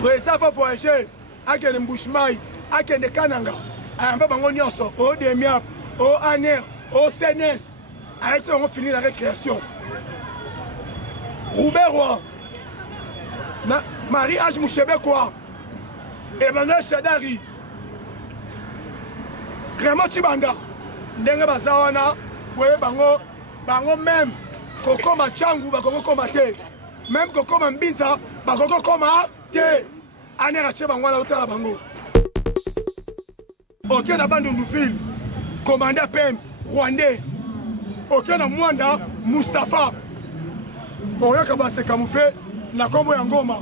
président va voyager akende Mbushimai akende Kananga ayamba bango nyonso au DEMIAP au ANER au CNS ayetse on finit la récréation Robert Roy Marie-Ange Mouchebekwa Emmanuel Chadari Raymond Chibanda ndenge bazawana boye bango même Koko Machangu bakoko koma te même Koko Mbinza bakoko koma te anera che bango la otala bango ok na bando Ndoufil commandant PM Rwandais ok na Mwanda Mustafa oyoka ba se camoufler na kombo ya ngoma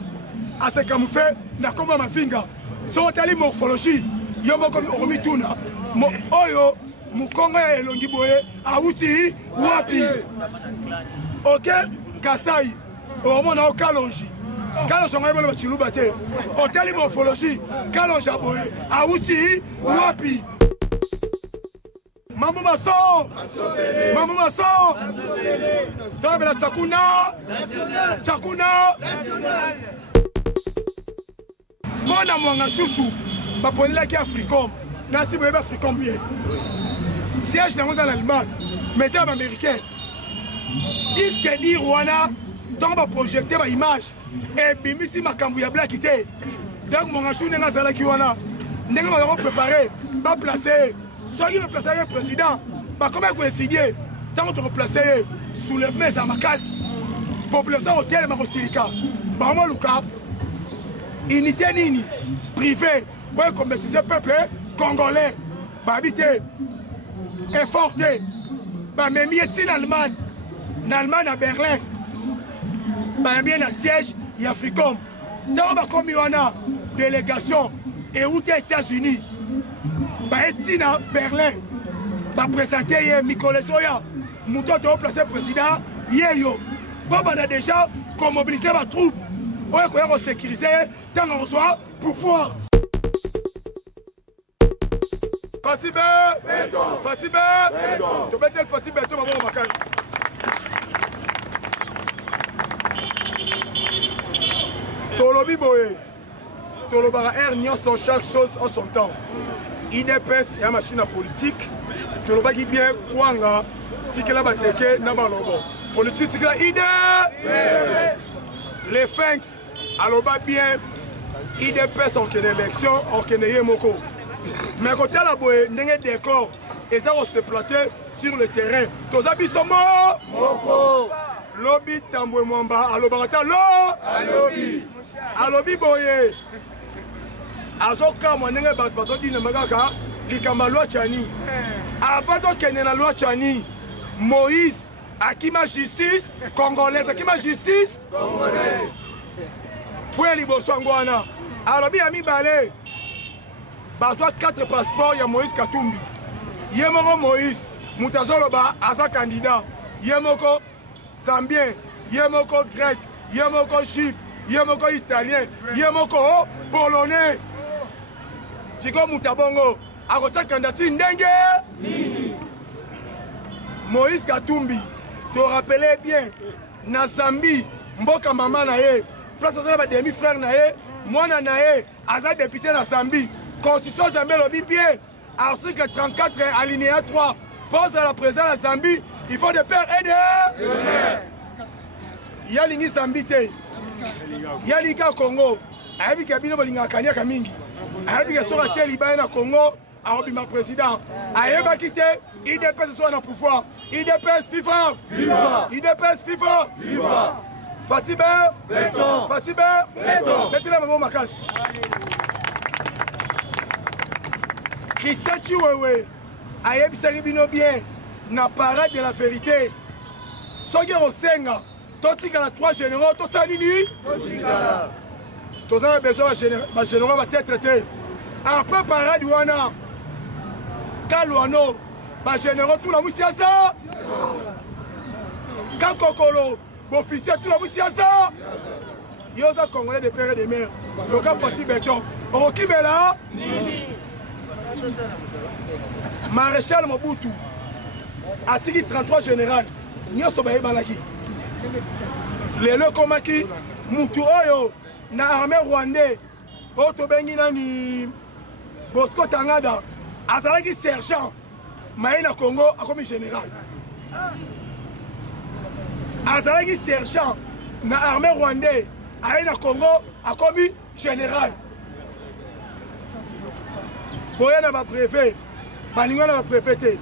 ase camoufler na kombo ya mafinga so tali morphologie yomoko omituna oyo mukongo ya elongi boye auti wapi ok Kasai omona o Kalonji Kalonji ngale bolo bachiluba te hôtel morphologie Kalonji boye auti wapi Mambo Maso Mambo Maso Tabela Chakuna National Mona mwanga chouchou baponela ki Africom nasi boye ba Africom bien siège dans l'Allemagne mais c'est américain disque di Rwanda donc ba projeter ba image et bimisi makambu ya blackité donc mwanga chou nenga zala ki wana nenga ba préparer ba placer soit il placer le président ba comment ko étudier tant on replacer soulèvement à makas population hôtel marosilika ba mo luka unité nini privé pour compétition peuple congolais ba habiter efforté ba même en Allemagne à Berlin ba bien à siège y Africom tant ba comme wana délégation et où les États-Unis ba etina Berlin ba présenter Nicolas Soya mutoto placer président yeyo bon on a déjà comme mobiliser ma troupe on est sécuriser tant on reçoit pouvoir Fatibé tu mets le Fatibé tu vas voir ma case Tolobi boye Tolobara air nyonso chaque chose en son temps IDPS et la machine politique Tolobaki bien kwanga tikela bateke na balobo politique tikela IDPS les fangs aloba bien IDPS en kene élection en kene yemoko mais côté la boye ndenge décor et ça on se planter sur le terrain toza bisomo moko lobi tambwe mwamba alobata lo alobi boye azoka mwanenge bato bazodina magaka likamba loi chani avant to kene na loi chani Moïse akima justice congolaise point liboso ngwana alobi ami balé bazwa 4 passeports ya Moïse Katumbi yemoko Moïse mutazoloba asa candidat yemoko Zambien yemoko grec yemoko juif yemoko italien yemoko polonais siko mutabongo akota candidature ndenge Moïse Katumbi te rappelez bien na Zambie mboka mama na ye place ba demi frère na ye mwana na ye aza député na Zambie constitution Zambie lobi bien article 34 alinéa 3 pose à la présidence de la Zambie il faut de père et de yalingi Zambie te yalika Congo ayabi kabino bolinga kanyaka mingi ayabi ke soka tie libaya na Congo aobi ma président ayeba kite IDPS soit na pouvoir IDPS FIFA IDPS FIFA Fatibé mettez la maman makasi Christian Chiwewe ayebisaki bino bien na parade de la vérité soki osenga totikala 3 généraux tosala nini tozana besoin ba généraux batetre te après parade wana kalwano ba généraux tout la musiasa kakokolo officier tout la musiasa yoza congolais de père et de mère loka Fati Beton okibela Maréchal Mobutu atiki 33 général nyonso bayebanaki lelo komaki mutu oyo na armée rwandais Otobengi nani Bosco Tangada azalaki sergent maye na Congo akomi général azalaki sergent na armée rwandais aye na Congo akomi général boya na ba préfet baninga na ba préfet te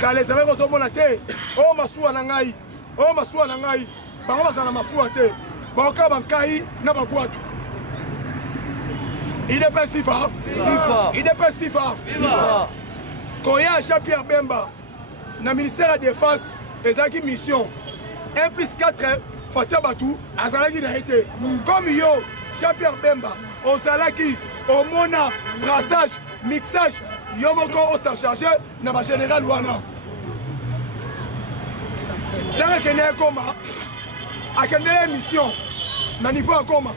kale ezalaki ozomona te o masuwa na ngai bango bazala masuwa te baoka bankai na babwatu IDPS FIFA IDPS FIFA Koya Jean-Pierre Bemba na ministère de la défense ezalaki mission 1+4 Fatia Batou azalaki na été comme yo Jean-Pierre Bemba ozalaki omona brassage mixage yo moko osa chargé na ba général wana tanga kene koma akendele mission na niveau akoma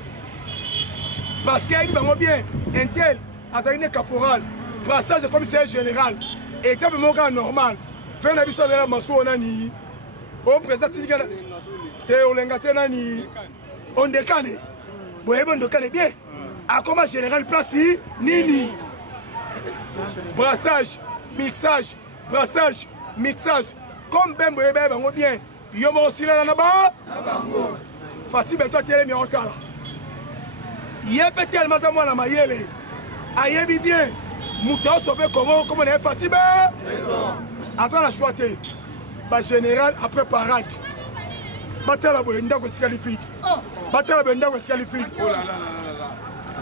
parce qu'il y a bien un tel azalaki caporal brassage commissaire général et comme mon gars normal fait na biso la maso nani au président tika te olengate nani on décane boyebo ndokane bien a comme général place nini brassage mixage comme ben boyebe bango bien yo mo osila na ba Fati beto tele mi okala yebe tellement za mwana mayele ayebi bien muto sauver Congo comme on est Fati avant la choix te ba général après parade batala bo ndako skalifi batala bo ndako skalifi oh là là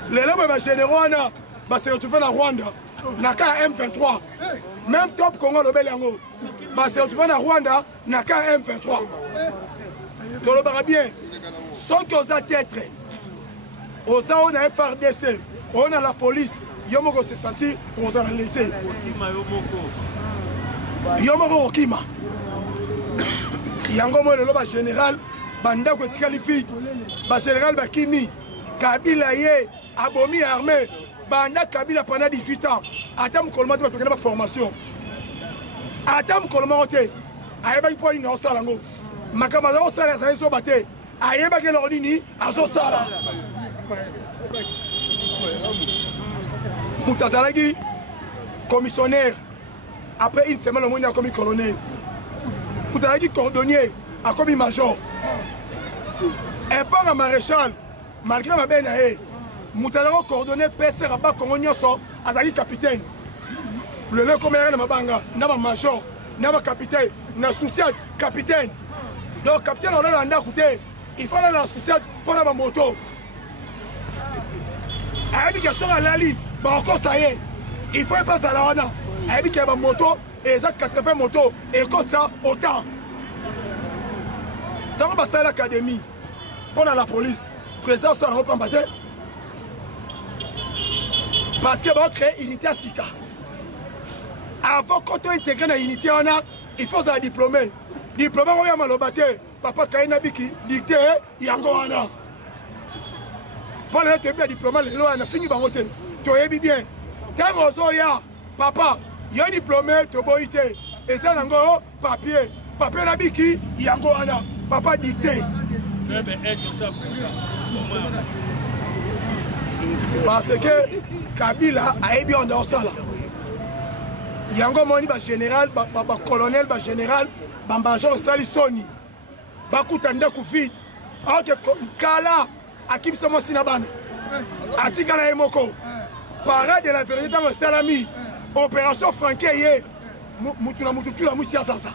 les lobes ba général na ba se retrouver na Rwanda na ka M23 même top Congo lobel yango ba se retrouver na Rwanda na ka M23 to lo ba bien sans que aux tête aux on a FRDC on a la police yomoko se sentir on a laissé yomoko okima yango mo le ba général banda ko tikalifi ba général bakimi Kabila ye abomi armée banda Kabila pendant 18 ans atam kolomate ba pekena ba formation atam kolomate ayeba ipo ni osala ngo makamaza osala sa eso bate ayeba ke lo nini azo sala Moutazalagi commissionnaire après une semaine au monde a commis colonel Moutazalagi cordonnier a commis major et pas un maréchal malgré ma benne Moutazalagi coordonné PC Rabat Congo Nyoso azali capitaine le commandant de Mabanga n'a pas major n'a pas capitaine n'a souci capitaine donc capitaine on a écouté il faut aller la souci pour la moto ayebi ke soka lali bakosa ye il faut pas à la wana ayebi ke ba moto eza 80 moto et comme ça autant donc ba sala l'académie pour la police président ça on pas battre parce que ba créer unité à Sika avant quand on intégrer la unité wana il faut ça diplômé on ya malobate papa Kaina Biki dicté yango wana pour le te bien diplômé le loi na fini bangote to yebi bien tango zoya papa yo diplômé to boité et ça nango papier na biki yango ana papa dicté parce que Kabila ayebi on dans ça là yango moni ba général ba colonel ba général ba major sali soni ba kutanda ku vide ok kala Akim Samo Sinabana Atikana Emoko Parade de la vérité dans le salami Opération Franquet Moutula Moutula Moussia Sasa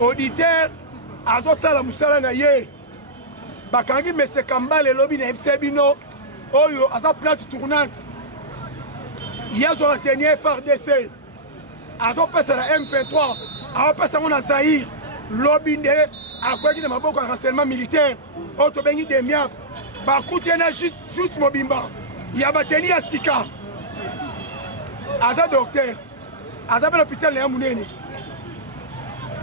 Auditeur Azo Sala Moussala Naye Bakangi Mese Kamba le lobby na Ebsebino Oyo Aza place tournante Yazo Atenier FRDC Azo passe à la M23 Azo passe à mon Zahir Lobinde à quoi qu'il y a un renseignement militaire, auto bengi de miap, bakutiena juste mobimba, yabateni à Sika, aza docteur, aza l'hôpital à Mounene,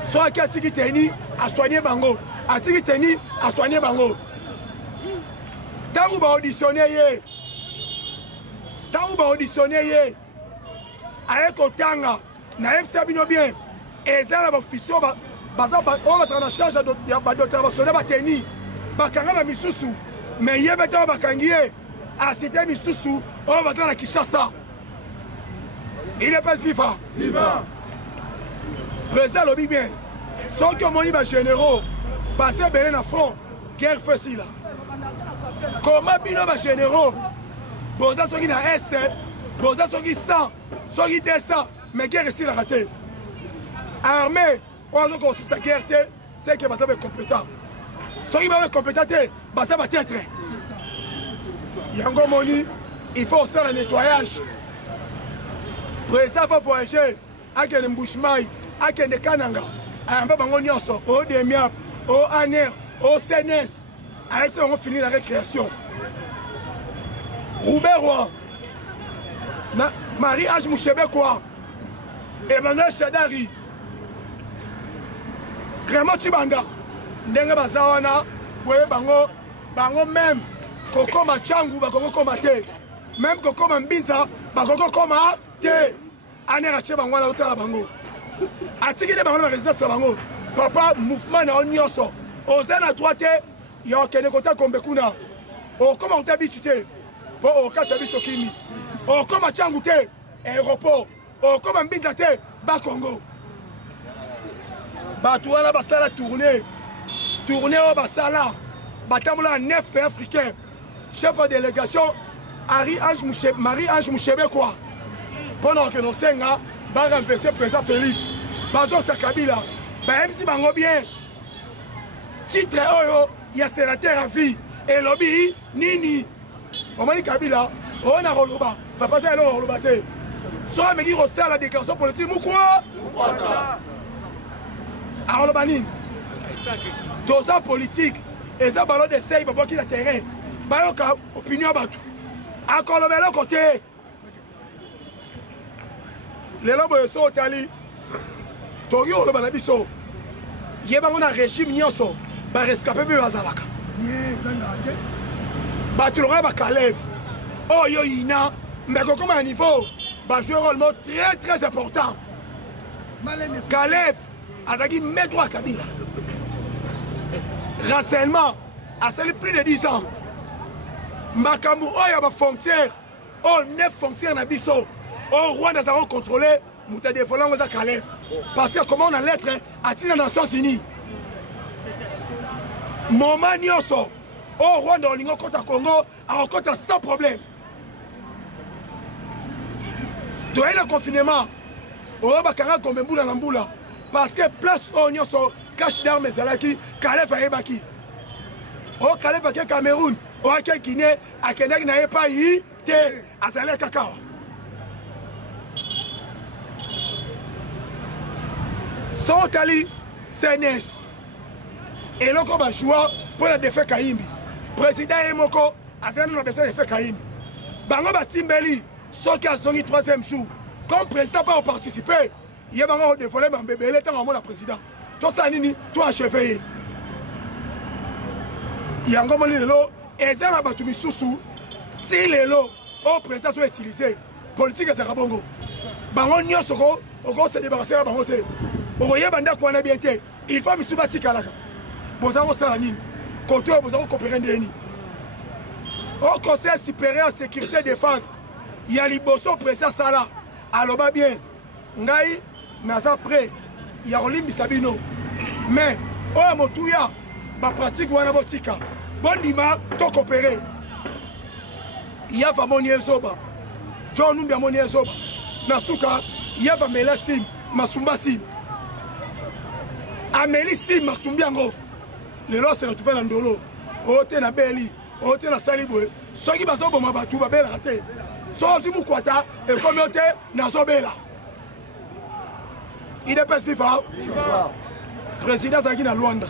soit qui a teni à soigner bango, a teni à soigner bango. Tant ou ba auditionner, avec Otanga, na M Sabino bien, et ça la officier on va en charge de bateni bakanga ba misusu mais yebe to bakangie a cité misusu on va dans Kinshasa. Il est pas vivant. Président lobby bien. Sans que mon iba généraux passer belé na front guerre facile là. Comment bino ba généraux boza soki na est boza soki 100 soki 200 mais guerre ici la raté. Armée on a aussi sa guerre c'est que baza compétent. Soki ba compétent baza ba tête. Yango moni il faut faire le nettoyage. Président va voyager avec le Mbushmaï avec le Kananga. Amba bango nyonso au Demiap au Aner au CNS avec ça on finit la récréation. Robert Roy Marie-Ange Mouchebekwa Emmanuel Chadari Raymond Chibanda ndenge bazawana boye bango même Koko Machangu bakoko komate même Koko Mbinza bakoko koma te Aner ache bango na otala bango atiki de bango na résidence bango papa mouvement na onyoso oza na droite ya okene kota kombekuna o koma otabitite po o kata bitokini o koma changu te aéroport o koma mbinza te ba Congo batu wana basala tourner o basala batamula 9 pays africains chef de délégation Marie-Ange Mouchebekwa pendant que nous sommes là, nous avons renversé le président Félix. Nous avons Kabila. Même si nous avons bien titre, il y a sénateur à vie. Et lobby, Nini. On a dit Kabila, on a Roloba. Papa, c'est un Roloba. Soit me dire au sein de la déclaration politique, pourquoi à Roloba Nini. 2 ans politiques. Et ça, ballon d'essai, il va qui le terrain. Ballon opinion batou. Encore le côté. Les lobes sont allés. Toyo le balabiso. Yeba on a régime nyonso. Ba rescapé be bazalaka. Ba tu l'auras ba Kalev. Oh yo ina. Mais comme un niveau. Ba jouer un rôle très très important. Kalev. Azaki met droit Kabila. Renseignement. A celle plus de 10 ans. Makamu oya ba fonctionnaire. Oh 9 fonctionnaires na biso. Au Rwanda, nous avons contrôlé Mouta de Folan aux Kalev. Parce que comment on a lettre à les Nations Unies. Moment Nyoso, au Rwanda, on a contre Congo, on compte sans problème. De le confinement, au Bakara comme Mboula Namboula. Parce que place au Nyoso, cache d'armes et Zalaki, Kalev a Ebaki. Au Kalev a Cameroun, au Guinée, à Kenek n'a pas eu, à Zalek Kakao. Son tali CNS et l'on va jouer pour la défaite Kaimbi. Président Emoko a fait la défaite Kaimbi. Bango Batimbeli, ceux qui ont sonné 3e jour, comme président pas participé, il y a un dévoilé mon bébé, il est en mode président. Toi ça nini, toi achevé. Il y a un moment lelo et ça la battu misusu. Si lelo au président soit utilisé, politique c'est rabongo. Bango nyosoko, au gros se débarrasser la bangote. Il faut me soubattre à la vous avez ça côté vous avez compris au conseil supérieur sécurité défense il y a les bossons président Sala alors bien ngai naza prêt il y a Olimbi Sabino mais au motuya ba pratique wana botika bondima to coopérer il y a famoni ezoba John Numbi amoni ezoba nasuka il y a Vamela Sim Masumba Sim Amélie Sim Masumbiango. Le lot se retrouve dans Ndolo. Ote na Beli. Ote na Salibwe. Soki baso boma batu babela raté. Soki mukwata et comme ote na sobela. Il est pas FIFA. Président Zaki na Luanda.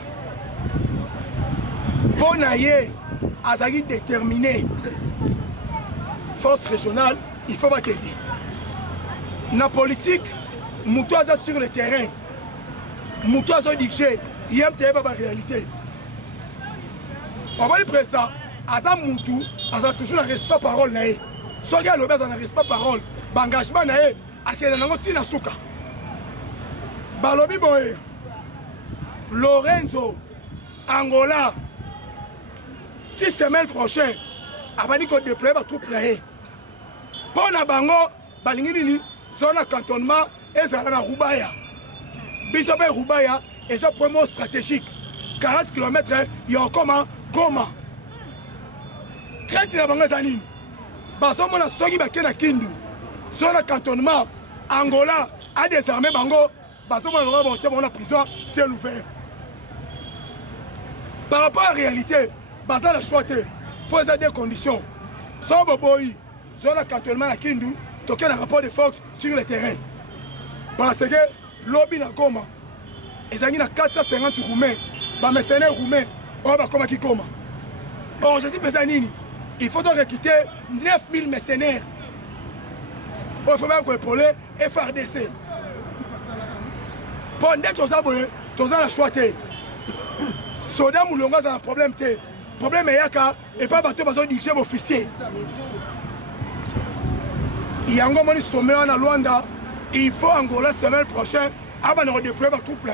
Bonaye Azaki déterminé. Force régionale, il faut pas qu'elle. La politique, Moutouaza sur le terrain. Moutouaza dicté, il y a une réalité. On va le président, Azam Moutou, Azam toujours un respect parole. Soit il y a le besoin d'un respect parole, l'engagement à quel endroit tu n'as souka. Balobi boy, Lorenzo Angola 6 semaines prochaines abandi ko déployer ba troupe na ye pona bango balingi nini zona cantonnement ezala na Rubaya biso pe Rubaya eza point stratégique 40 km Yokoma Goma kreti na bango eza nini bazomona soki bake na Kindu zona cantonnement Angola a désarmé bango bazomona bango baotia bango na prison ciel ouvert. Par rapport à la réalité, baza la choix pour les deux conditions. Sans boboyi, sur le cantonnement à Kindu, toqué un rapport de force sur le terrain. Parce que lobby na Goma, ils ont 450 Roumains, les mercenaires roumains, on va comme qui Goma. Or, je dis Bezanini, il faut donc quitter 9000 mercenaires. Il faut même épauler FRDC. Pendant que tu as la choix. Soda Moulonga a un problème. Le problème est yaka et pas bateau besoin d'y officier. Il y a un moment où sommet en Luanda, il faut Angola la semaine prochaine avant de redéployer ma troupe là.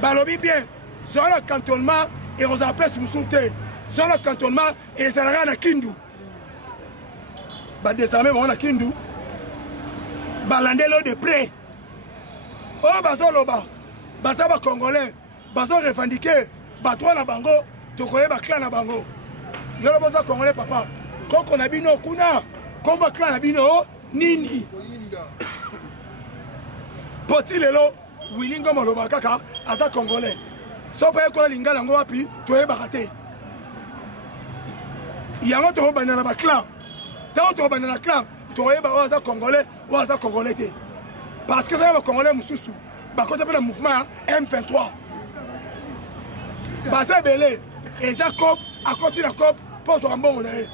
Balobi bien, sur le cantonnement et on a place Moussouté. Sur le cantonnement et ça n'a rien à Kindu. Bah désormais on a Kindu. Balandelo de près. Oh bazo loba, baza ba congolais, bazo revendiquer. Batwa na bango, tokoye ba clan na bango. Yolo boza congolais papa. Koko na bino kuna, komba clan na bino nini. Poti lelo, wilingo moloba kaka, aza congolais. So pa ko linga nango wapi, toye bakate. Yango to banana ba clan. Tant to banana clan, toye ba aza congolais, ou aza congolais te. Parce que ça va congolais mususu. Ba ko te le mouvement M23. Basé Belé, et ça COP, à côté de la COP, pour un bon honneur.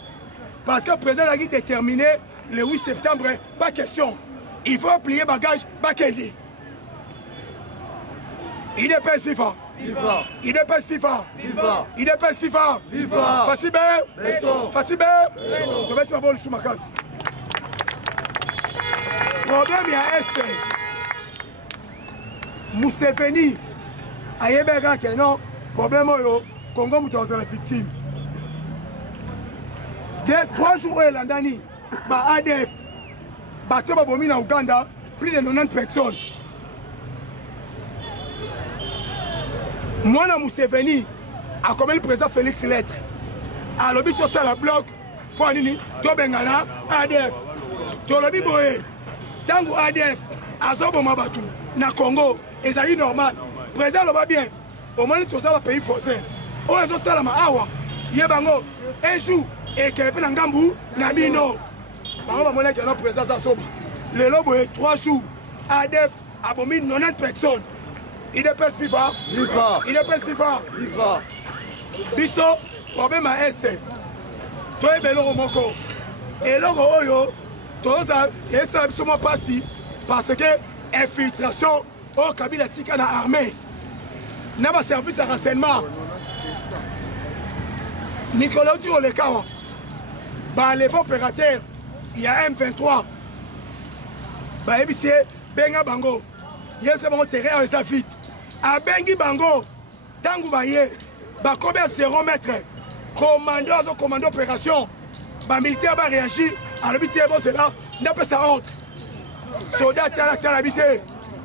Parce que le président a déterminé le 8 septembre, pas question. Il faut plier bagage, pas qu'aider. Il dépêche FIFA. Viva. Il dépêche FIFA. Viva. Il dépêche FIFA. Viva. Fassibé. Fassibé. Je vais te faire bon sous ma casse. Problème, il y a Est. Moussefeni. Ayebega, non. Problème au Congo, nous sommes victimes. Dès 3 jours, il y a l'Andani, ADF, Bomi en Ouganda, plus de 90 personnes. Moi, je Mousseveni, a comme le président Félix Lettre, à l'objet de ça, la bloc, pour Nini, Tobengana, ADF, Tolobi Boé, Tango ADF, Azobo Mabatu, na Congo, et ça est normal. Le président le va bien. Au moins, tout ça va payer forcé. On est au Salama Awa. Yebango, un jour, et qu'il y a un gambou, Namino. Par exemple, il y a un président Zassoba. Le lobo est 3 jours. ADF a bombé 90 personnes. Il dépêche FIFA. Il dépêche FIFA. Bisso, problème à Est. Toi, il est au Moko. Et là, il est absolument pas si. Parce que infiltration au Kabila Tika na armée. N'a pas service à renseignement. Nicolas Duro le Kawa. Les opérateurs, il y a M23. ABC, Benga Bango. Il y a un terrain à sa vie. À Bengi Bango, Tangu Baye, combien 0 mètres. Commando opération. Les militaires va réagir. À l'habité, c'est là. N'a pas ça autre. Soldat à l'habité.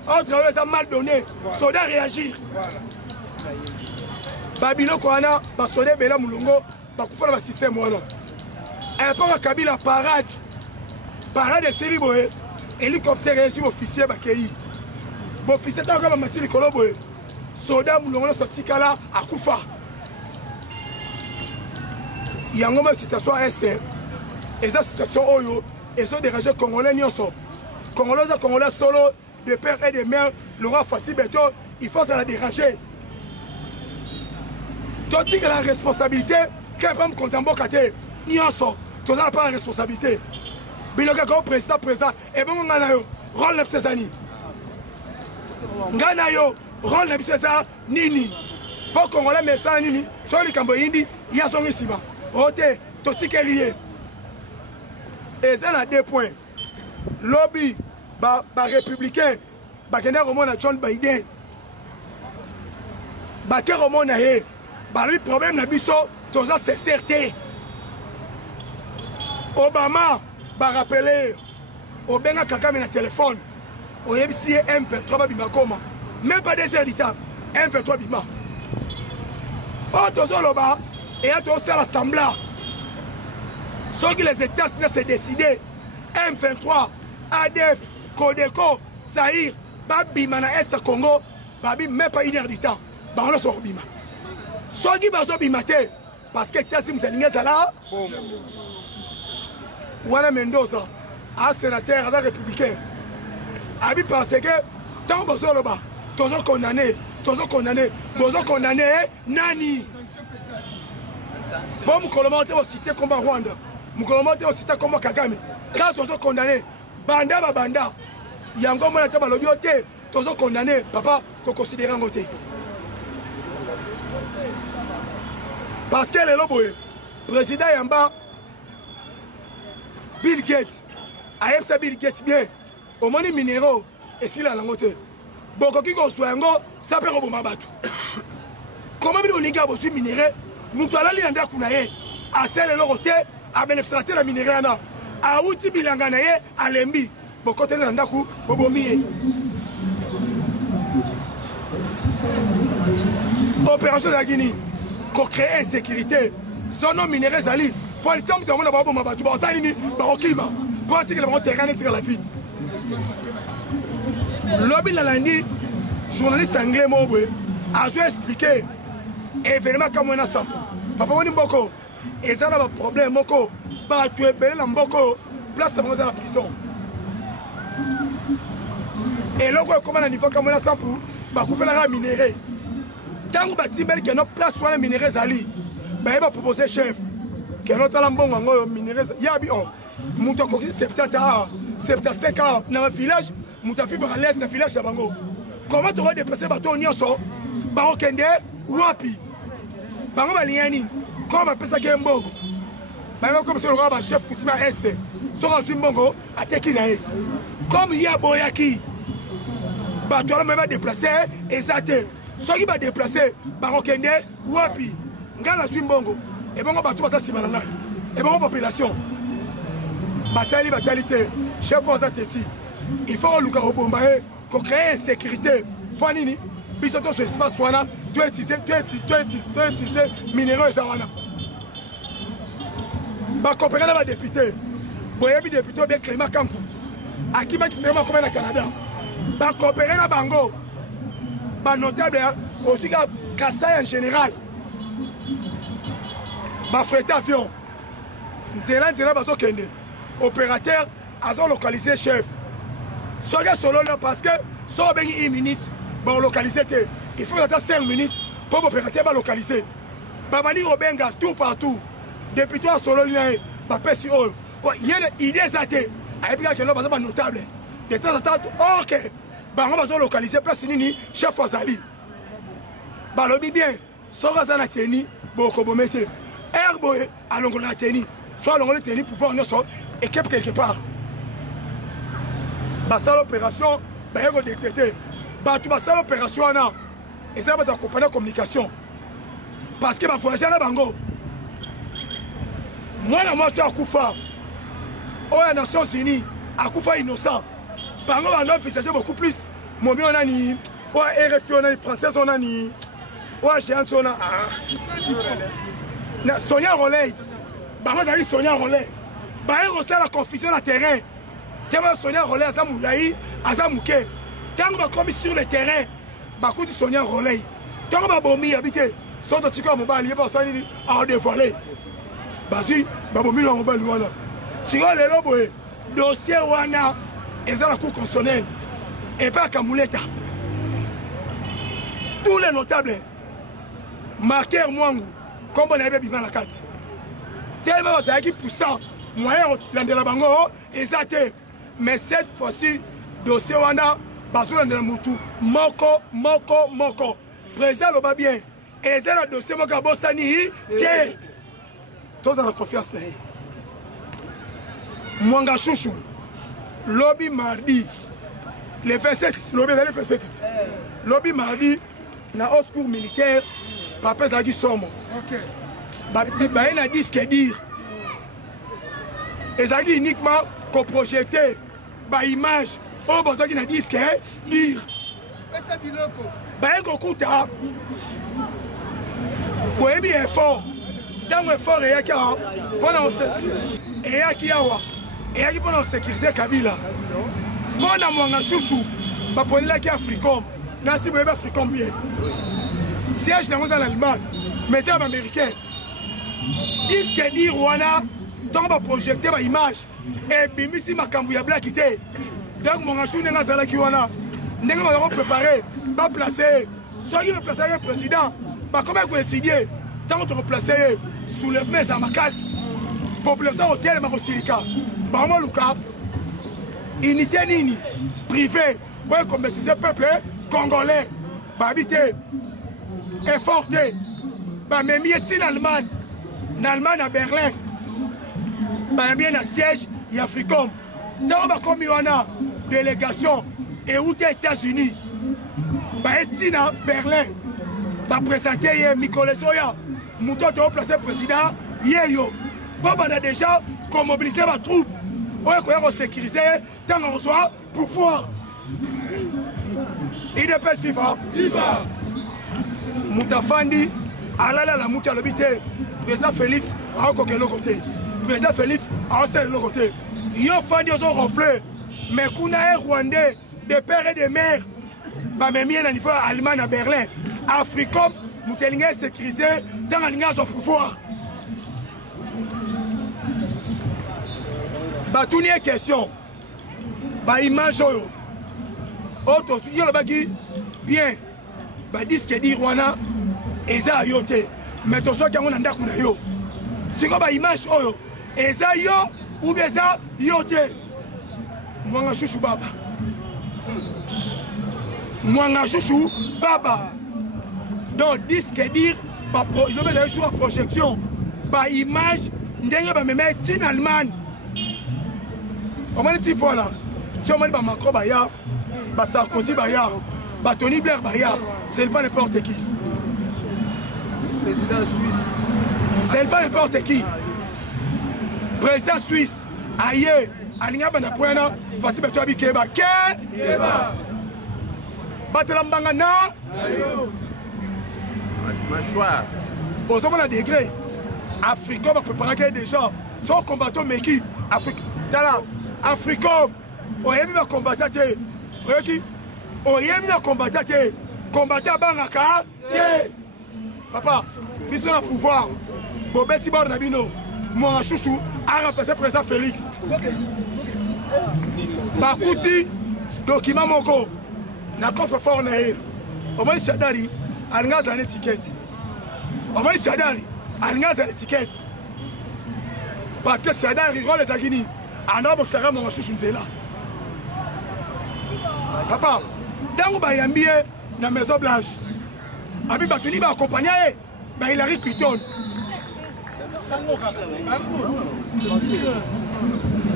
Entre eux, ça mal donné. Soldat réagir. Babilo Kouana, Basodé Bela Moulongo, Bakoufala système. Et pour Kabila parade. Parade de Sériboé. Hélicoptère et sur officier Bakei. Officier tant que Mathieu Koloboé. Soldat Moulongo sorti Kala à Koufa. Il y a une situation à Est. Et cette situation Oyo. Et ça dérangé Congolais Nyonso. Congolais solo, de père et de mère, le roi Fatih Beto, il faut ça la déranger. Tu dis que la responsabilité, qu'elle va me contenter Kate, Nyonso, tu n'as pas la responsabilité. Biloka comme président, et bon, on a eu, rôle de Césani. Nganayo, rôle de César, Nini. Pour Congolais, mais ça, Nini, soit les Camboyindi, il y a son ici. Ote, tu dis qu'elle y est. Et ça, a 2 points. Lobby, républicain, John Biden. bater au na ye balobi problème na biso toza CCRT Obama barappeler obenga Kagame na téléphone oyebisi M23 babima koma même pas 2 heures du temps M23 bima tozoloba et à tous l'assemblée ceux qui les États-Unis se décidé M23 ADF Codeco Zahir babima na Est Congo babi même pas 1 heure du temps on so bima ceux qui bazo bimate parce que tasi mutalinga zala Wana Mendoza un sénateur un républicain abi parce que tant bozoloba tozo condamné nani bon mukolomote au cité comme Rwanda mukolomote au cité comme Kagame quand tozo condamné banda yango mona ta balobi ote tozo condamné papa ko considérer ngote parce que le loboye président yamba Bill Gates ayebisa Bill Gates bien omoni minéraux esila nango te bokoki kozwa yango sape koboma bato koma bino bolingi abozwi minéré moto alali na ndako na ye asala eloko te abénéficiera te na minéré wana awuti bilanga na ye alembi bokoteli na ndako bobomi ye opération ezalaki nini kocréer insécurité zono minéré ezali po litambo tango na baboma bato bazali nini bakokima po atikela bango terrain etikala vide lobi nalandi journaliste anglais mobwe azo expliquer événement comme na sampo papa woni mboko eza na ba problème moko bato ebele na mboko place na bango za la prison eloko ekoma na niveau comme na sampo bakufelaka minéré ntango batimbeli keno place wana minéré ezali bayeba proposer chef keno tala mbongo yango oyo minéré yabi o moto akoki 70 ans 75 ans na village moto afivaka lese na village na bango comment toko déplacer bato nyonso bakokende wapi bango balinga nini koma bapesaki ye mbongo bayeba comme solokola bachef kutima este soki azwi mbongo ateki na ye comme ye aboyaki bato wana mayeba déplace eza te soki badéplace bakokende wapi ngai nazwi mbongo ebongo bato baza nsima na ngai ebongo population batali te chef oza teti il faut oluka kobomba ye kocréer insécurité mpo nini biso toso espace wana toutilize minéraux eza wana bakopere na badepute boyebi depute obe Clément Kanku akimaki sema kome na Canada bakopere na bango banotable osika Kasai en général bafrete avion nzela bazokende opérateur azo localiser chef soki solo là parce que so obengi 1 minute balocaliser te il faut ata 5 minutes pour opérateur balocaliser babandi kobenga tout partout depuis toi solo na ye bapesi oyo yene idée eza te ayebi kaka keno baza banotable de temps en temps ok bango bazolocaliser place nini chef azali balobi bien soki aza na teni bokobome te aire boye alongola na teni soit alongoli teni pouvoir nyonso équipe quelque part basala opération baye kodetete bato basala opération wana ezala bato akompagna communication parce que bavoyage na bango mwana mwasi akufa oyo ya Nations Unies akufa innocent bango bando envisage beaucoup plus momi onani oyo RFI onani française onani oyo géante ona Sonia Roley bango ezali Sonia Roley baye kosala confusion na terrain tellement Sonia Roley aza molai aza moke ntango bakomi sur le terrain bakuti Sonia Roley ntango babomi yabi te soki totika ya mobali ye basali nini aodévoile bazwi babomi na mobali wana sikoyo lelo boye dossier wana eza na cour constitutionnelle epe akamuleta tous les notables marquer mwangu kombo na yebe bima na kati tellement bazalaki puissant moyen kolandela bango eza te mais cette fois-ci dossier wana bazolandela mutu moko président aloba bien eza na dossier moko abosani te tozala confiance na ye mwanga chouchou lobi mardi le 27 lobi ezali 27 lobi mardi na haut secours militaire papa ezalaki somo baye na disque dire ezalaki uniquement koprojete baimage oyo bazwaki na disque dire baye kokuta boyebi effort ntango effort eyaki awa mpona eyaki awa eyaki mpona kosécurize kabila mpona mwanga shushu baponelaki africom nasi boyebi africom bien siège nango eza na allemagne mais eza baaméricain disque dire wana ntango baprojecte baimage ebimisi makambo ya blaki te donc mwanga shu ndenge azalaki wana ndenge bazako prépare baplace ye soki baplace ye président bakomaki koétudie ntango tokoplace ye soulèvement eza makasi population kotelema kosilika bamoluka unité nini privé oyo ekométrise peuple congolais babi te effort te bamemi ye ti na allemagne na berlin bayambi ye na siège ya africom ntango bakomi wana délégation euti états-unis baye ti na berlin baprésente ye mikolo ezoya moto oyo toplace président ye yo mpo banda déjà komobilize batroupe oyo ekoya kosécurize ye ntango akozwa pouvoir idps fifa moto afandi alala na mutu alobi te président félix aokoka eloko te président félix aosala eloko te yo fandi ozo ronfle mais kuna ye rwandais de père et de mère bamemi ye na niveau ya allemagne na berlin africom moto elingi esécurize ntango alingi azwa pouvoir batuni ye question baimage oyo yo lobaki bien badiske dire wana eza ya yo te mais tozwaki yango na ndako na yo sikoyo baimage oyo eza yo ubie eza yo te mwanga shushu baba mwanga shushu baba donc disque dire ezobeza jour ya projection baimage ndenge bamema ti na allemagne omoni ti mpona ti omoni bamacron baya basarkozy baya batony blair baya c'est pas n'importe qui président suisse c'est pas n'importe qui président suisse aye alingi abanda po wana fasi beto abi keba keba batela mbanga na mâchoire ozomona degré africain bapreparaki déjà so combattant meki tala africom oyebi bakombata te oyoki oyebi bakombata te kombata abangaka te papa biso na pouvoir bobeti bord na bino mwanga shushu aremplace président félix bakuti document moko na coffre fort na ye omoni shadari alingi azala na étiquette omoni shadari alingi azala na étiquette parce que shadari role ezalaki nini anda bokisaka mwanga shushu nzela papa ntango bayambi ye na maison blanche abi batuni baakompagna ye bahillary clinton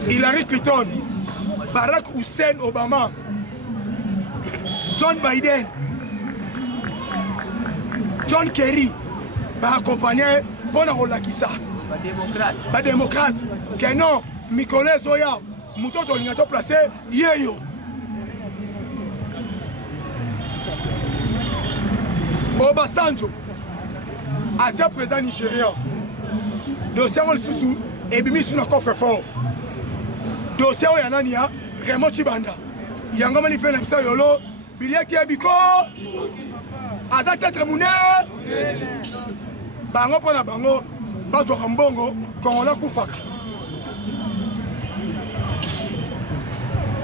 Hillary Clinton, Barack Hussein Obama, John Biden, John Kerry, accompagné pour la démocrate. Que non, Mikole Zoya, Mouton Tolingato placé, yeyo. Obasanjo, à ce président nigérien, dossier on le sous et bimi sur le coffre fort. Dossier où yanania, Raymond Chibanda. Yango manifeste na yolo, bilia ki abiko. Aza tête mouné. Bango pona bango, bazo mbongo, kongola kufaka.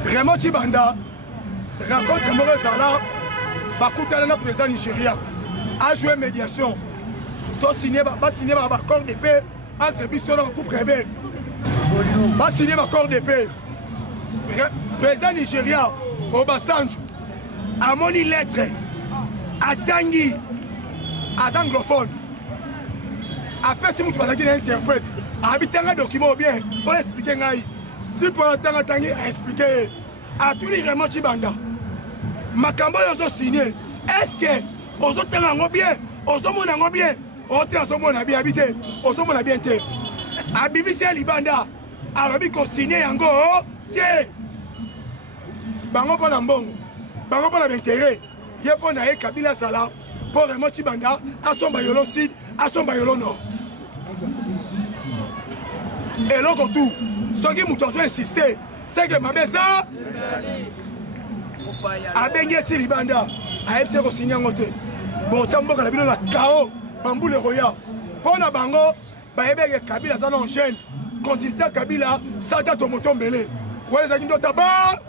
Raymond Chibanda rencontre Maurice Zala, bakutana na président nigérien. A joué médiation. To signé accord de paix entre Bissau et Coupe Rebelle. Va signer accord de paix. Président nigérien Obasanjo a mon lettre à Tanguy, à anglophone. Après si vous avez un interprète, habiter un document bien pour expliquer. Si pour entendre Tanguy à expliquer à tous les Raymond Chibanda, Makambo a signé. Est-ce que ozotala yango bien ozomona yango bien ote azomona bien abite ozomona bien te abimisi ya libanda alobi kosigne yango te bango mpo na mbongo bango mpo na baintere ye mpo na ye kabila azala mpo Raymond Tshibanda asomba yolo sud asomba yolo nord eloko tu soki moto azo insiste seke mabe eza abengi esi libanda ayebisi kosigne yango te bon tya mboka na bino na kao bambule roya mpo na bango bayebeke kabila aza na engene continuité ya kabila sata to moto mbele wana ezalaki ndota ba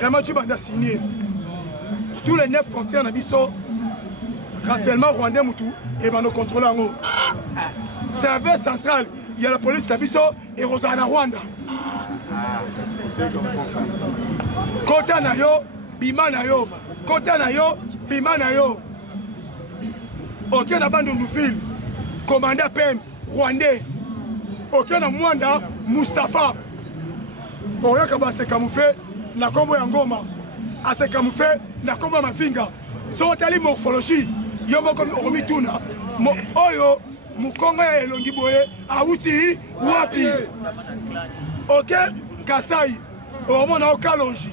Raymond Tshibanda signé tous les 9 frontières na biso rassemblement rwandais mutu ebando contrôle yango serveur central ya la police na biso ekozala na Rwanda kota na yo bima na yo kota na yo bima na yo oke na Bandundufile commandant PM rwandais oke na Mwanda Mustafa oyoka ba se camoufler na kombo ya ngoma ase camoufler na kombo ya mafinga so tali morphologie yo moko okomituna oyo mukongo ya elongi boye awuti wapi oke Kasai omona okalonji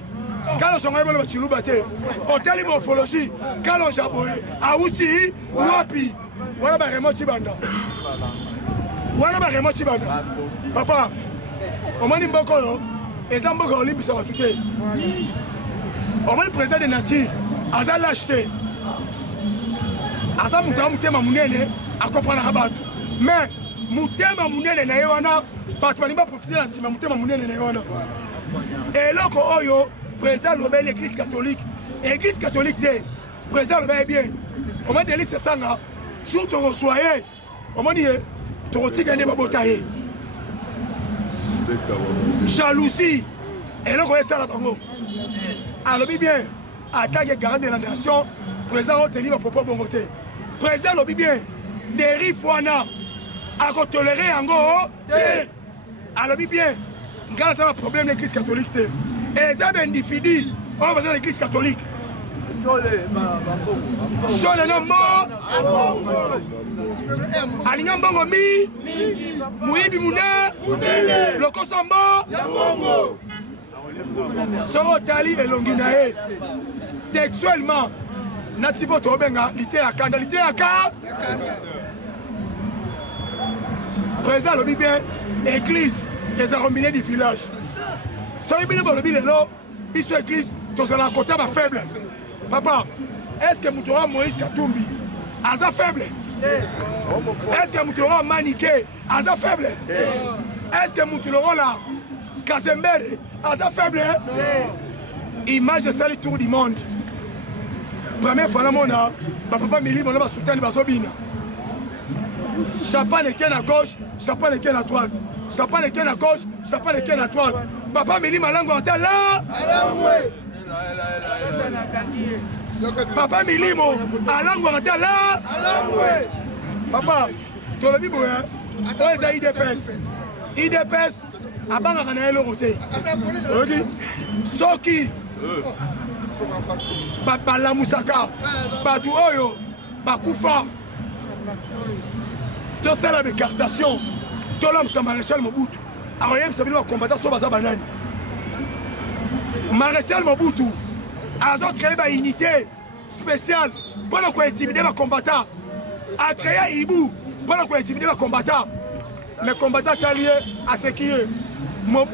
kalonji ngo ebolo bachiluba te otali morphologie kalonji boye awuti wapi wana ba Raymond Tshibanda wana ba Raymond Tshibanda papa omoni mboko yo eza mboka olimbisa batu te omoni président de nature aza lâche te aza moto ya motema monene akomprenaka bato mais motema monene na ye wana bato balingi baprofite na nsima motema monene na ye wana eloko oyo président alobeli église catholique te président alobeli bien omoni delise esanga jour tokoswa ye omoni ye tokotika nde babota ye jalousie eloko esala bango alobi bien attaque garant de la nation président oteni bapropos bongo te président alobi bien dérive wana akotolere yango te alobi bien nga naza na problème l'église catholique te eza baindividu oyo baza na l'église catholique shole na mbo alinga mbongo muyibi mune lokoso mbo soko otali elongi na ye textuellement nati po tobenga lite ya kanda président alobi bien église eza combine du village soki bino balobi lelo biso église tozala kota bafaible papa est-ce que moto wa Moïse Katumbi aza faible est-ce que moto wa Manike aza faible est-ce que moto lokola Kazembere aza faible image esali tour du monde première fois namona bapapa milimo na basultani bazobina chapan eke na gauche chapan eke na droite chapan eke na gauche chapan eke na droite papa milimo alango ata la papa milimo alango ata la papa tolobi boye oyo eza idps abangaka na ye eloko te oyoki soki balamusaka bato oyo bakufa tosala becartation tolambisa maréchal Mobutu akoyebisa bino bakombata so baza banani maréchal Mobutu azocreye baunité spéciale mpona kointimide bakombata acreye ibu mpona kointimide bakombata mais kombata tali ye aseki ye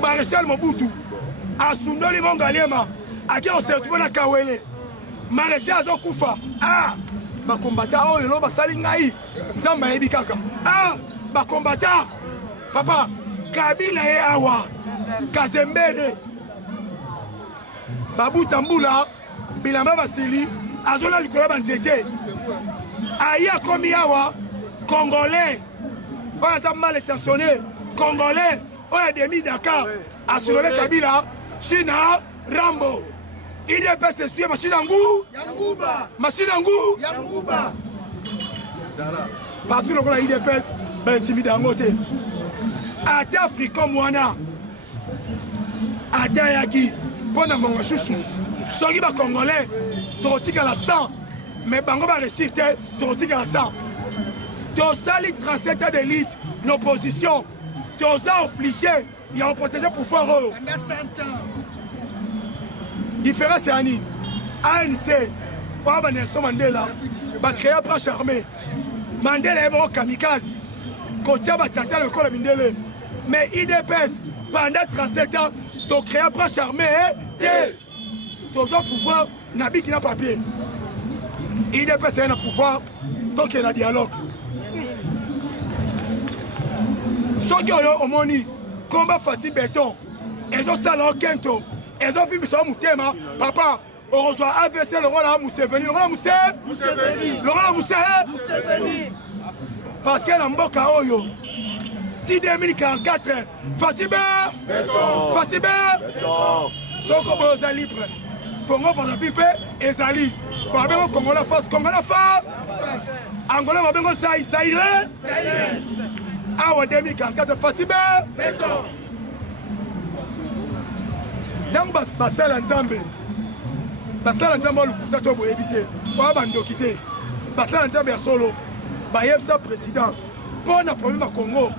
maréchal Mobutu asundoli bongo aliema ake osertupe na kawele maréchal azokufa bakombata oyo lo basali ngai nzambe ayebi kaka bakombata papa kabila ye awa Kazembere babuta mbula bilamba basili azola likolo banzete ayi akomi awa congolais oyo aza mal intentionné congolais oyo demi Dakar asolole kabila china rambo idps esuye mashine yangu partout lokola idps baintimida yango te ata africom wana ata yaki mpo na mbongo shushu soki bacongolais tokotikala 100 mais bango va réussir totika ça. Tosali 37 ans d'élite, l'opposition. Tosa obligé, il y a un protégé pour pouvoir. Pendant 100 ans. Différence c'est Annie. ANC, Nelson Mandela, va créer un branche armée. Mandela est un kamikaze. Kocha va tenter le corps de Mindele. Mais IDPS, pendant 37 ans, tu crées un branche armée. Tu as pouvoir, Nabi qui n'a pas papier. IDPS a un pouvoir, tant qu'il y a un dialogue. Ceux qui ont moni, combat Fatih Béton, ils ont ça leur quinto, ils ont vu Moussa Moutema, papa, on reçoit AVC, le roi là, Mousseveni, le roi Mousseveni, le roi Mousseveni. Parce qu'il y a un mboka oyo. Si 2044, Fatih Béton, Fatih Béton, ceux qui ont libre, Congo pour la pipe, et Zali, pour avoir Congo la face, Congo la face, Angola va bien Zaire. Awa 2044 Fatibé Béton. Tant basala nzambe olukuta to boyebi te oya bandoki te basala nzambe ya solo bayebisa président mpo na problème ya Congo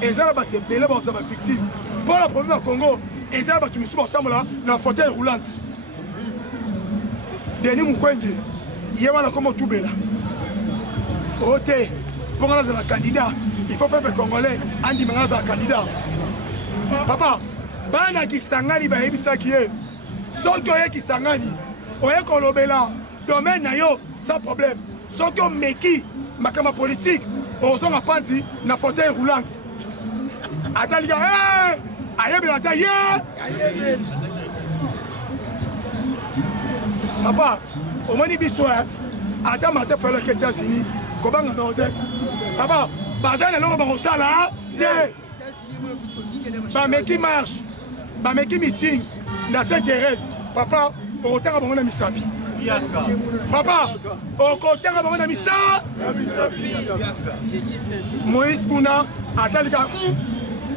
eza na bato ebele baoza bavictime mpo na problème ya Congo eza na bato misusu baotambola na fauteuil roulante. Denis Mukwege ye wana koma otubela o te mpo nga nazala candidat. Il faut peuple congolais andi mangana za candidat. Papa, bana kisangani ba yebisa kiye. Soki oye kisangani, oye kolobela domaine na yo sans problème. Soki o meki makama politique, ozonga panzi na fauteuil roulant. Ataliga ayebela ta ye. Papa, omoni biso ata mate fele ke États-Unis, kobanga na hotel. Papa, bazana longo bakosala te bameki marche bameki meeting na Sainte-Thérèse. Papa okotanga bango na misapi. Papa okotanga bango na misapi. Moïse kuna atalika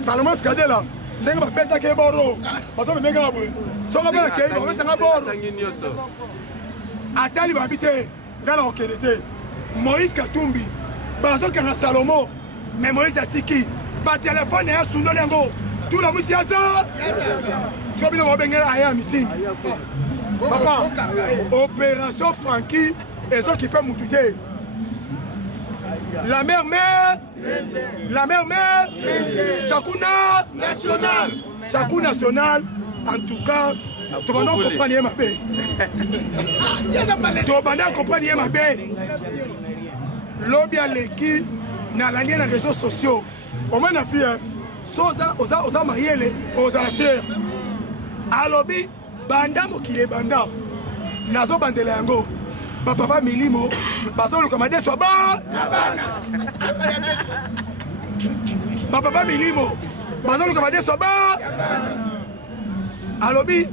Salomon Skadela ndenge babetaka eboro bazomemeka boye soka bana kei babetanga boro atali babi te ngala okende te. Moïse Katumbi bazokanga Salomo mais Moïse atiki ba téléphone ya sundoli yango tout la musi aza so bino babengela aya meeting. Papa opération Frankie ezo qui peut mututer la mère Tchakouna national en tout cas tu vas non comprendre ma bé tu vas non comprendre ma bé lobby à l'équipe na la ligne des réseaux sociaux. Au moins la fille, oza marié oza la fille. A lobby banda mokile banda. Nazo bandela yango. Papa milimo bazo le commander soit ba. Papa milimo bazo le commander soit ba. A lobby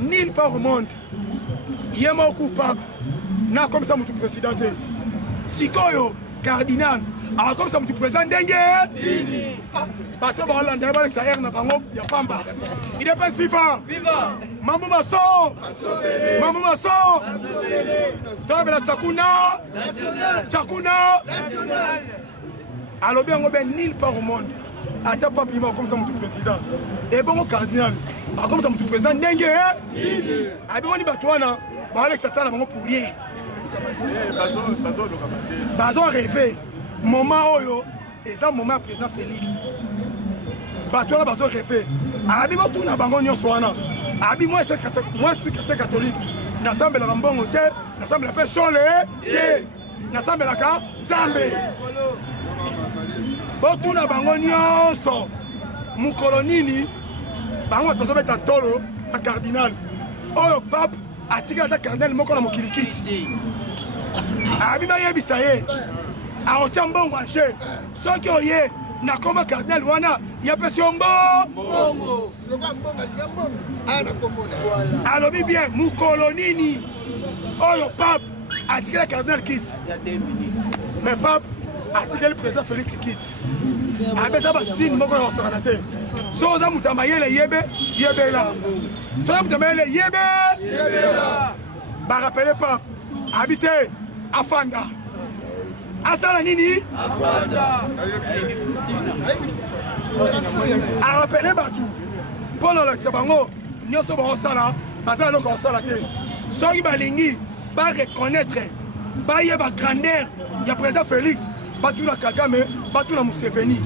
nul part au monde. Yemo coupable. Na comme ça mon président. Sikoyo cardinal alors comme ça tu présentes dengue bato balanda ba ça na bango ya pamba il est pas viva mambo maso tabe la Tchakouna alors bien on ben nul part au monde ata pas piment comme ça mon président et bon cardinal alors comme ça mon président dengue abi woni bato wana ba Alex atana bango pour rien. Bazo rêvé moment oyo eza moment président Félix bato na bazo rêvé abi botu na bango nyonso wana abi moi c'est catholique nasambela na mbongo te nasambela pe chole te nasambela ka Nzambe botu na bango nyonso mukolo nini bango tozo beta ntolo a cardinal oyo pape atikala ta cardinal moko na mokilikiti abi bayebisa ye aotia mbongo ache soki oye na koma cardinal wana yapesi yo mbongo alobi bien mukolo nini oyo pape atikala cardinal kit mais pape atikali président Félix kit abeza basine moko na kosakana te so oza moto amayele yebela so oza moto amayele yebela barapele pape abi te afanda asala nini arapele bato mpo na olakisa bango nyonso baosala bazala eloko osala te soki balingi bareconnaître bayeba grandeur ya président Félix batuna Kagame batuna Museveni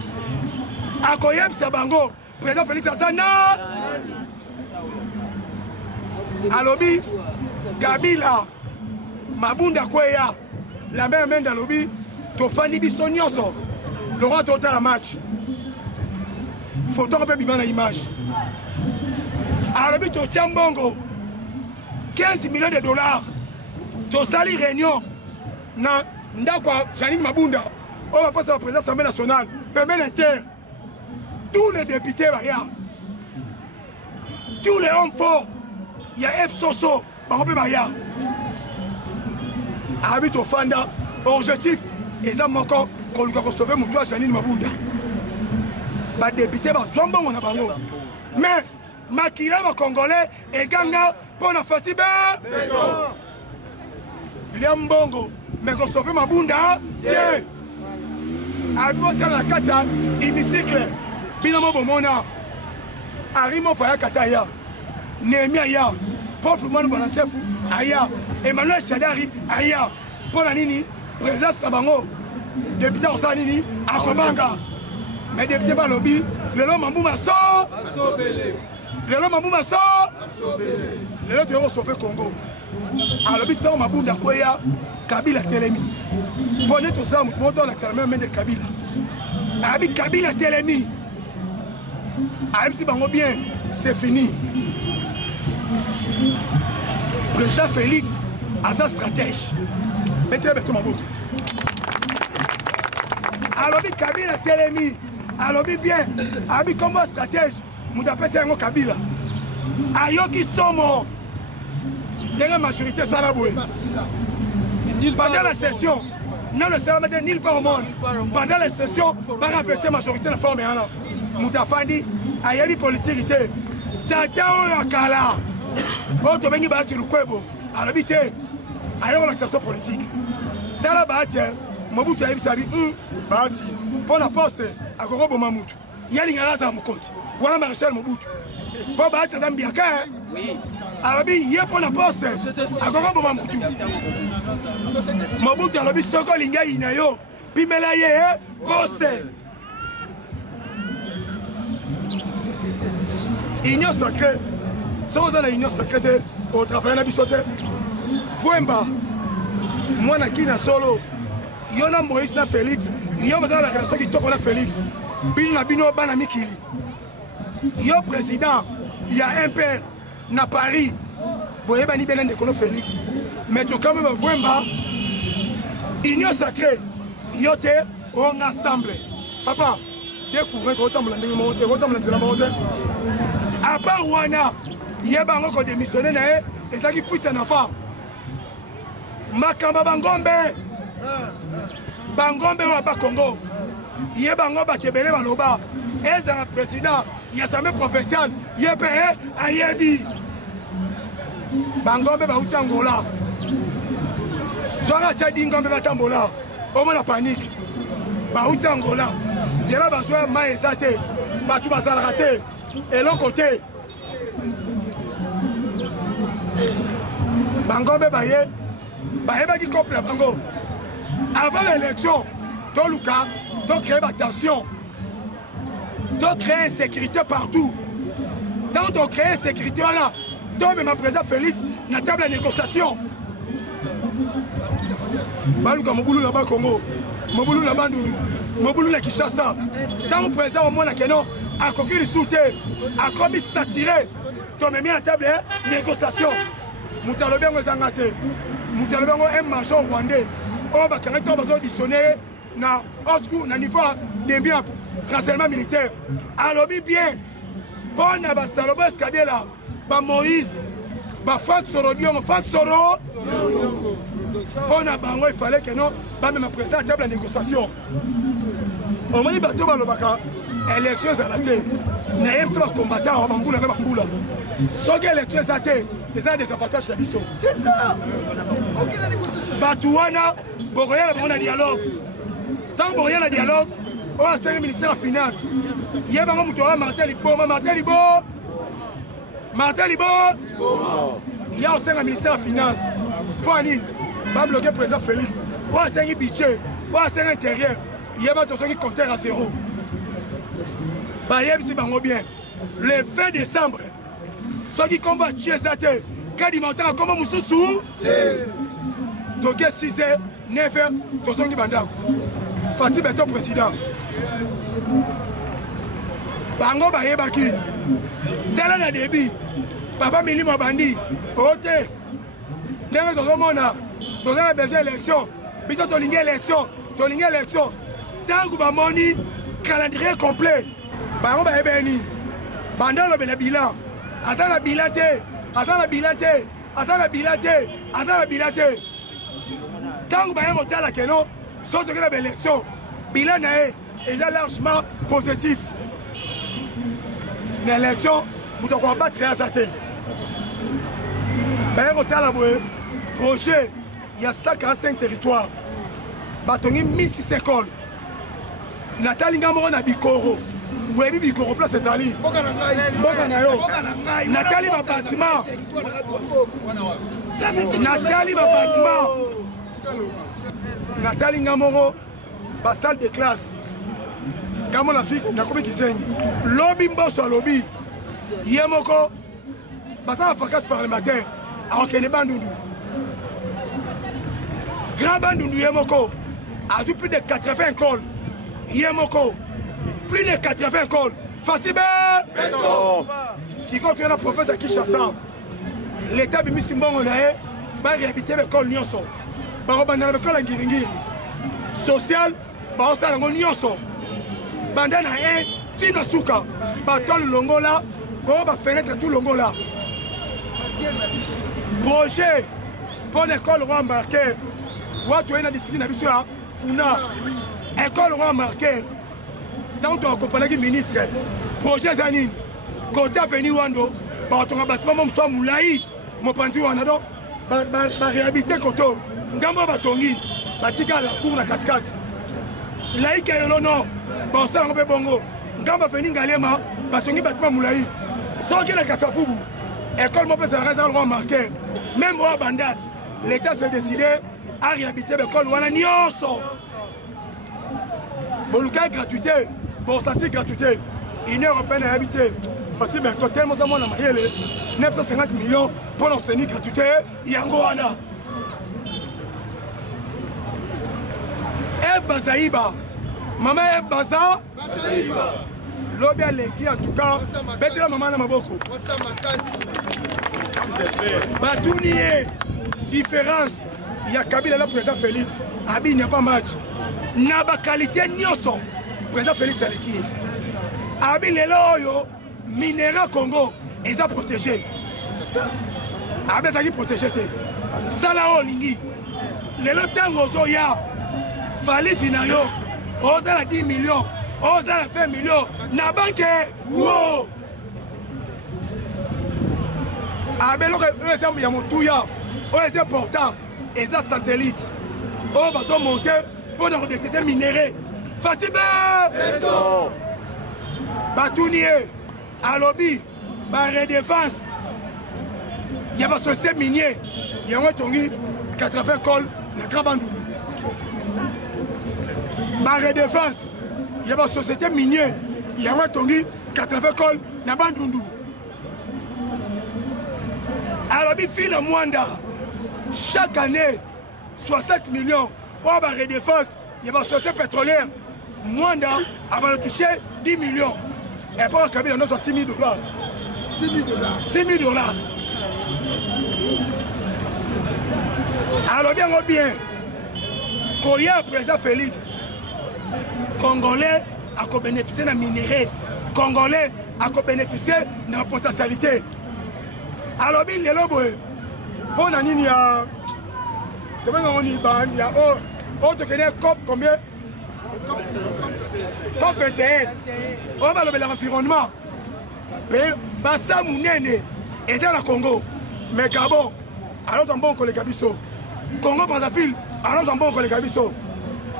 akoyebisa bango président Félix aza na alobi Kabila Mabunda kweya la même main d'alobi tofandi biso nyonso le roi total match photo pe bimana image alobi to chambongo 15 millions de dollars tosali réunion na ndako Janine Mabunda on va passer à la présidence de l'Assemblée nationale permet l'inter tous les députés là tous les hommes forts il y a Epsoso barope baya habite au fanda objectif et ça encore qu'on lui a sauvé mon toit Janine Mabunda ba député ba zombongo na bango mais makila ba congolais et ganga pour la fatibe liambongo mais qu'on sauve Mabunda yeah abota la kata hémicycle binamo bomona arimo faya kataya Néhémie aya pauvre mwana banasefu aya Emmanuel Shadari aya pour la nini présence na bango député osala nini akomanga mais député balobi lelo Mambuma so lelo Mambuma so lelo toyo sauver Congo alobi tant Mabunda kweya Kabila telemi bonne tout ça moto la même de Kabila abi Kabila telemi même si bango bien c'est fini président Félix a sa stratège mettez beto maboko alobi Kabila telemi alobi bien abi comme stratège muta pesa yango Kabila ayoki somo de la majorité salaboué pendant la session non le salaire de nulle part au monde pendant la session par la majorité la forme yana muta fandi ayebi politique tata o kala o to bengi ba ti lukwebo alobi te ayo la session politique tala ba ti Mobutu ayebi sabi ba ti pour la poste akoko boma mutu yali ngala za mukoti wala Marshal Mobutu po ba ti zambia ka alobi ye pour la poste akoko boma mutu Mobutu alobi soko linga ina yo bimela ye poste union sacrée sans la union sacrée au travail na bisote Fouemba mwana kina solo yona Moïse na Félix yo bazala la relation qui toko na Félix bino bino bana mikili yo président il y a un père na Paris boye bani benen de kono Félix mais to quand même Fouemba union sacrée yo te on ensemble papa découvrir que autant blindé monter autant blindé la monter à part wana yeba ngoko démissionner na et ça qui fout en enfant makamba bangombe wa ba Congo yeba ngo batebele baloba ezala président ya samé professionnel yebe ayebi bangombe ba uti Angola zwara tchadi ngombe batambola omo na panique ba uti Angola zela bazwa maesate batu bazala raté et l'autre côté bangombe baye qui couple bango avant l'élection to luka to créer la tension to créer insécurité partout tant on crée insécurité là to même président Félix na table de négociation baluka mobulu na ba Congo mobulu na bandulu mobulu na Kinshasa tant président au monde na keno a coquille le soutien a commis s'attirer to même à la table de négociation Moutalobengo Zangate, Moutalobengo un major rwandais, on va carrément auditionner na autre na niveau des biens renseignement militaire. Alors bien, bon à Basalobo Escadela, ba Moïse, ba Fat Soro Dion, Fat Soro. Bon à Bango, il fallait que non, ba même président à table de négociation. On m'a dit bateau balobaka, élection à la terre. N'ayez pas combattant, on m'a Soge élection ça des avantages chez Bisso. C'est ça. bato wana bokoya na bango na dialogue ntango bokoya na dialogue oyo asengi ministère ya finance ye bango moto oya Martin Libo ya osenga ministère ya finance mpo anini babloke président Félix oyo asengi budget oyo asengi intérieur ye bato soki compteur à zéro bayebisi bango bien le 20 décembre soki kombo atie eza te kadi montaka kombo mosusu toke 6h 9h tozongi bandako Fati Beto président bango bayebaki tala na débit papa milimo bandi ote ndenge tozomona toza na besoin élection biso tolingi élection ntango bamoni calendrier complet bango bayebeni banda olobela bilan aza na bilan te ntango baye kotala keno so toke na baélection bilan na ye eza largement positif na élection moto akoabatre aza te baye kotala boye projet ya 145 territoire batongi 1600 école natali nga moko na bikoro boyebi bikoro place ezali mboka na yo natali babatiment natali nga moko basalle de classe ngamo na fik nakomi kisengi lobi mboso alobi ye moko basala vacance parlementaire akokende bandundu grand bandundu ye moko azwi plus de 80 écoles ye moko plus de 80 écoles Fati Beto sikoyo toye na province ya Kinshasa l'état bimisi mbongo na ye baréhabite baekole nyonso bakobanda na baekole ya ngiringiri social baosala yango nyonso banda na ye ntina suka batole longola bongo bafenetre tout longola projet mpo na ekole roi marquer watu oye na distrikti na biso ya funa ekole roi marquer ntango toakompanaki ministre projet eza nini kote aveni wando bakotonga batima mo mosu ya molai mopanzi wana donc baréhabite koto ngambo batongi batika la cour na katikati laika yolo no baosala yango mpe bongo ngambo aveni ngalema batongi batima molai soki na kasafubu école mo mpe ezalaka ezaka lokwa marquer même oyo banda l'état s'est décidé à réhabiter l'école wana nyonso boluka gratuité bosati gratuité union européenne a habité Fati Beto tellement ça mona mayele 950 millions pour l'enseigner gratuité yango wana Bazaïba maman Bazaïba lobi aleki en tout cas betela maman na maboko batunier différence il y a Kabila le président Félix abi il n'y a pas match na ba qualité nyonso président Félix aleki abi lelo oyo minéral Congo eza protégé c'est ça abi ezaki protégé te sala olingi lelo tango zoya valisi na yo ozala 10 millions ozala 20 millions na banke wo abi eloko oyo ya motuya oyo eza important eza satellite oyo bazomonte mpona kodetete minere Fati Beto batuni ye alobi baredefense ya basociété minier yango etongi 80 col na Krabandundu baredefense ya basociété minier yango etongi 80 col na Bandundu alobi fina mwanda chaque année 60 millions oyo baredefense ya basociété pétrolière mwanda abana touché 10 millions et pour Kabila nous 6 000 $. 6 000 $. Alors bien, quand il y a un président Félix, Congolais a bénéficié de la minerai, Congolais a bénéficié de la potentialité. Alors bien, les lobos, pour Nanini, il y a combien? COP 21 on va l'environnement basa munene et dans le Congo mais Gabon alors dans bon collègue biso Congo Brazzaville alors mbongo koleka biso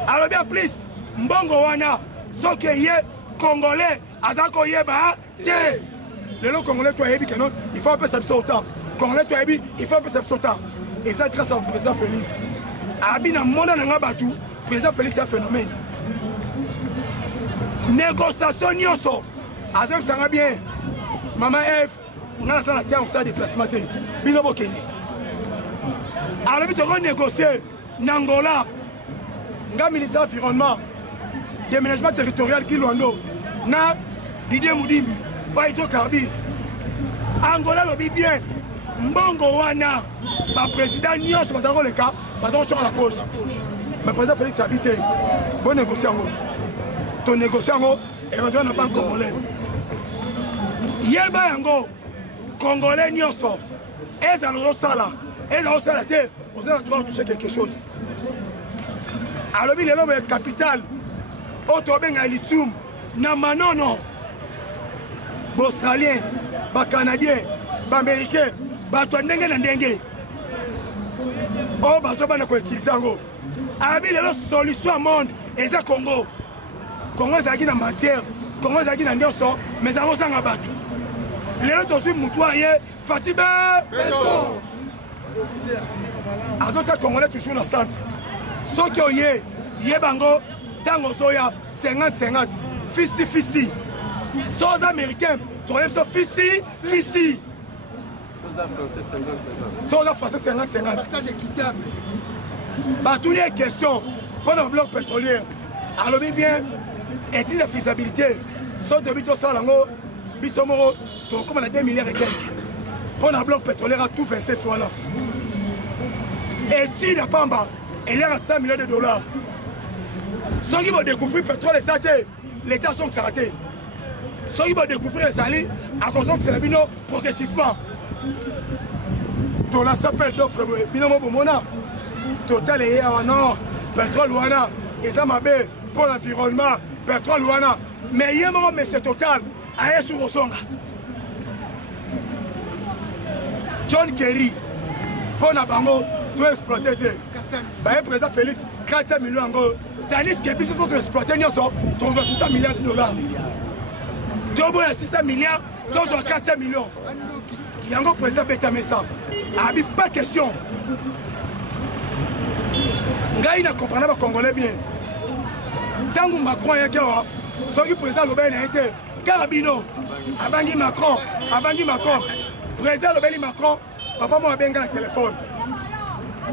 alobi en plus mbongo wana soki ye congolais aza koyeba te lelo congolais toyebi que non il faut appeler ça biso autant congolais toyebi il faut appeler ça biso autant et ça grâce au président Félix abi na monde na ngabatu président Félix a phénomène négociation nyonso azosanga bien maman Eve on a la terre on a déplacement te bino bokende alobi toko négocier Nangola nga ministre de l'environnement déménagement territorial Kilondo na Didier Moudimbi Baito Karbi Angola lobi bien mbongo wana ba président nyonso bazako le cas bazako choka la poche mais président Félix habité bon négociant ton négociant éventuellement na banque congolaise yeba yango congolais nyonso ezalo sala te vous allez devoir toucher quelque chose alors il est là capital autobenga lithium na manono Australien ba Canadien ba Américain ba to ndenge na ndenge o ba to bana ko utiliser ngo abi lelo solution monde eza Congo ezaki na matière Congo ezaki na ndoso mais ça osanga batu lelo to su mutuaye Fatibe beton azocha congolais toujours na centre soki oye yebango tango soya 50-50 50-50 soza américain toye so 50-50 soza français 50-50 partage équitable batuli question pendant le bloc pétrolier alobi bien est-il la faisabilité so debi to salango biso moko to comme na 2 milliards et quelques pendant le bloc pétrolier à tout 27 soit là et à Pamba, elle est à 100 millions de dollars. Ceux qui vont découvrir le pétrole et ça, l'État sont ratés. Ceux qui vont découvrir les salis, à cause de c'est bino progressivement. Tout la s'appelle d'offre, binomo bomona. Total et non, pétrole ouana, et ça m'a bé pour l'environnement, pétrole ouana. Mais il y a un moment, mais c'est total, à sur Osonga. John Kerry, pour la bango. Tout exploiter. Le président Félix, 400 millions d'euros. Tandis que les bisous sont exploités, ils sont 600 milliards de dollars. Tobo a 600 milliards, d'autres ont 400 millions. Il y a un président Betamessa. Il pas question. Il ne comprend pas les Congolais bien. Tant que Macron est là, le président Lobel a été Carabino. Avant Macron, président Lobel Macron, papa m'a bien gagné le téléphone.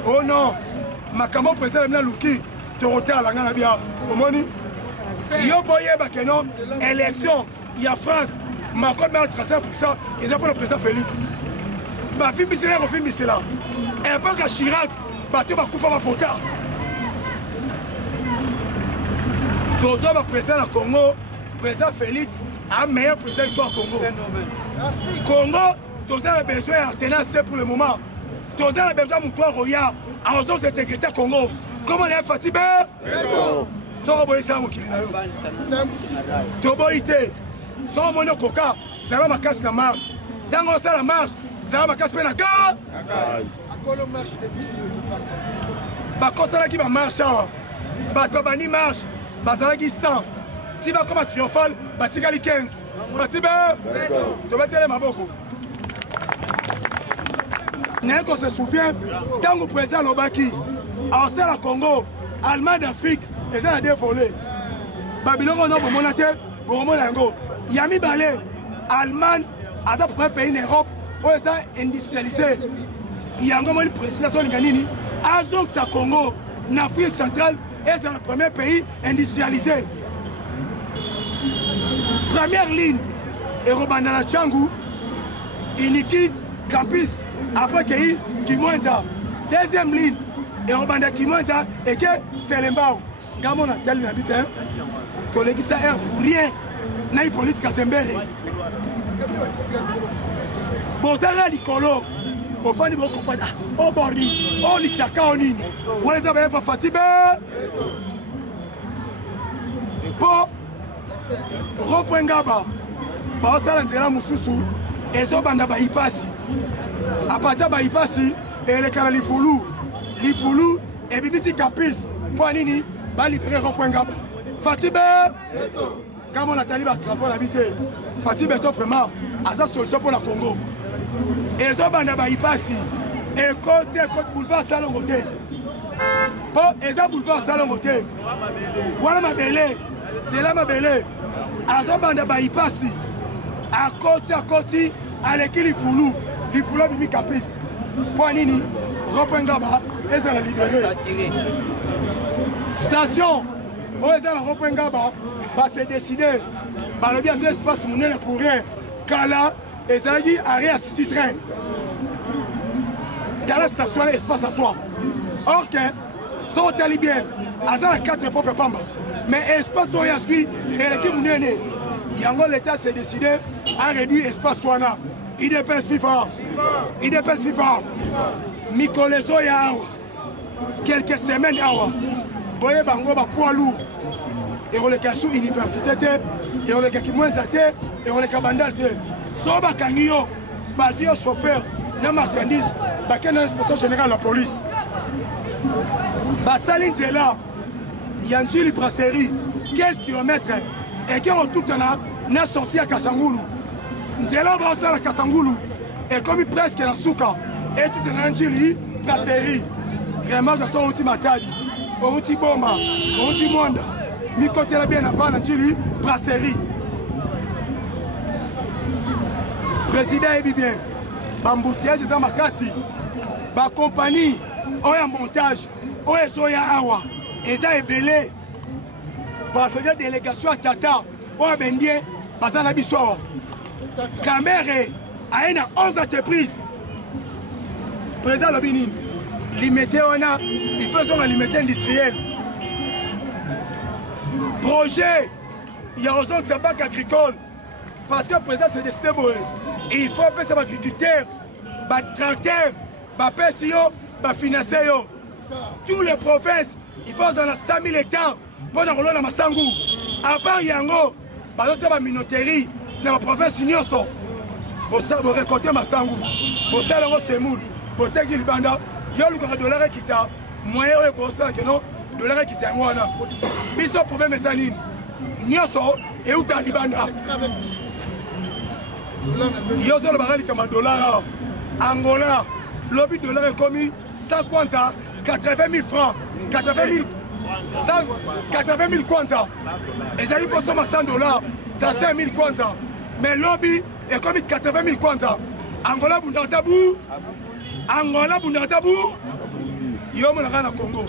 Oh non, makambo président Lamina Luki, tu retard la gana bien. Omoni, yo boye bakeno élection, il y a France, Macron met 35%, ils ont pas le président Félix. Ba film misela, film misela. Et pas que Chirac, bateau ba kufa ba fota. Tozo ba président du Congo, président Félix, a meilleur président histoire Congo. Congo, tozo a besoin d'alternance pour le moment. Tozo a besoin de moutoir royal. En zone d'intégrité Congo. Comment les Fatibé Sans boyer ça, mon kilina. Toboïté. Sans mon coca, ça va ma casse la marche. Dans la marche, ça va ma casse la gare. Akolo marche depuis ce temps. Bah, quand ça qui va marcher, bah, toi, ni marche, bah, ça qui 100. Si va comme triomphal, bah, tu gagnes 15. Fatibé tu vas te les maboko. On se souvient, quand le président Lobaki a aussi la Congo, Allemagne d'Afrique, et ça a dévolé. Babylone, on a mon monate, pour mon lango. Yami Balé, Allemagne, a sa premier pays en Europe, où ça industrialisé. Il y a encore une président Ganini, à Zonk, sa Congo, en Afrique centrale, et c'est le premier pays industrialisé. Première ligne, Erobandana Tchangou, Iniki, Campus. Après Kimonza, deuxième ligne, et on va Kimonza, et que c'est l'embao. Gamon a tel habitant, que les guitards air pour rien, n'a eu politique à s'embêter. Bon, ça là, Nicolo, au fond, il va comprendre. Oh, Borni, oh, l'Itaka, on ligne. Où les avez fait fatigué? Pour Ropoint Gaba, par ça, l'intérêt Moussoussou, et Zobanda Baïpassi. À partir de Baïpassi, et les Kanalifoulou, Lifulu et Bibiti Capis. Pour nini, va libérer rond-point Gaba. Fatibé, comme on a tenu à travailler l'habité, Fatibé est vraiment à sa solution pour la Congo. Et ça, il passe. Et côté boulevard Salongoté. Pour Eza boulevard Salongoté. Voilà ma belle. C'est là ma belle. À ça, il passe. À côté, à l'équipe Lifulu. Lifulu Bibi Capis. Pour nini, rond-point Gaba. Et ça l'a libéré. Station, où est-ce que le Gaba va se décider par le bien de l'espace monnaie pour rien. Kala, et ça dit arrêt à City Train. Kala station, espace à soi. Or que, son talibien, à la 4 propres pamba. Mais espace où il y a suivi, et l'équipe monnaie, l'État s'est décidé à réduire l'espace Touana. Il dépense FIFA. Il dépense FIFA. Mikoleso Yahawa. Quelques semaines Yahawa. Boye bango ba poids lourd et on les sous université et on les qui moins zate et on les bandal so ba kangiyo ba dio chauffeur na marchandise ba kana inspection générale la police ba saline là yanjili brasserie 15 km et qui retourne na sorti à Kasangulu nzela ba ça la Kasangulu et comme presque la souka et tout na yanjili brasserie vraiment de son ultime attaque. Outi Boma, Outi Mwanda, Mikote la bien avant la Chili, brasserie. Président est bien, Bamboutiage dans ma casse, ma compagnie, Oya montage, Oya Soya Awa, et ça est belé. Parce que la délégation à Tata, Oya Bendien, Bazana Bissor. Caméré, a une 11 entreprises. Président Lobinin. Limité on a, il faut une limité industrielle. Projet, il y a besoin de sa banque agricole. Parce que le président s'est décidé pour il faut appeler ça agriculteur, tracteur, PSIO, financer. Tous les provinces, il faut dans la 100 000 hectares pour dans la Massangou. Avant Yango, par exemple, la minoterie, dans la province Nyoso, vous récoltez Massangou, vous savez le semoule, vous avez le banda. Il y a le dollar qui t'a moyen de constat que non, dollar qui t'a moi là. Mais ce problème est saline. Nyoso et où t'as libanda. Il y a le baril comme un dollar. Angola, le but dollar est commis 150, 80 000 francs, 80 000 kwanza. Et ça y est pour 100 $, 35 000 kwanza. Mais le lobby est commis 80 000 kwanza. Angola Bundatabou. Angola Bundatabou, Yom Congo.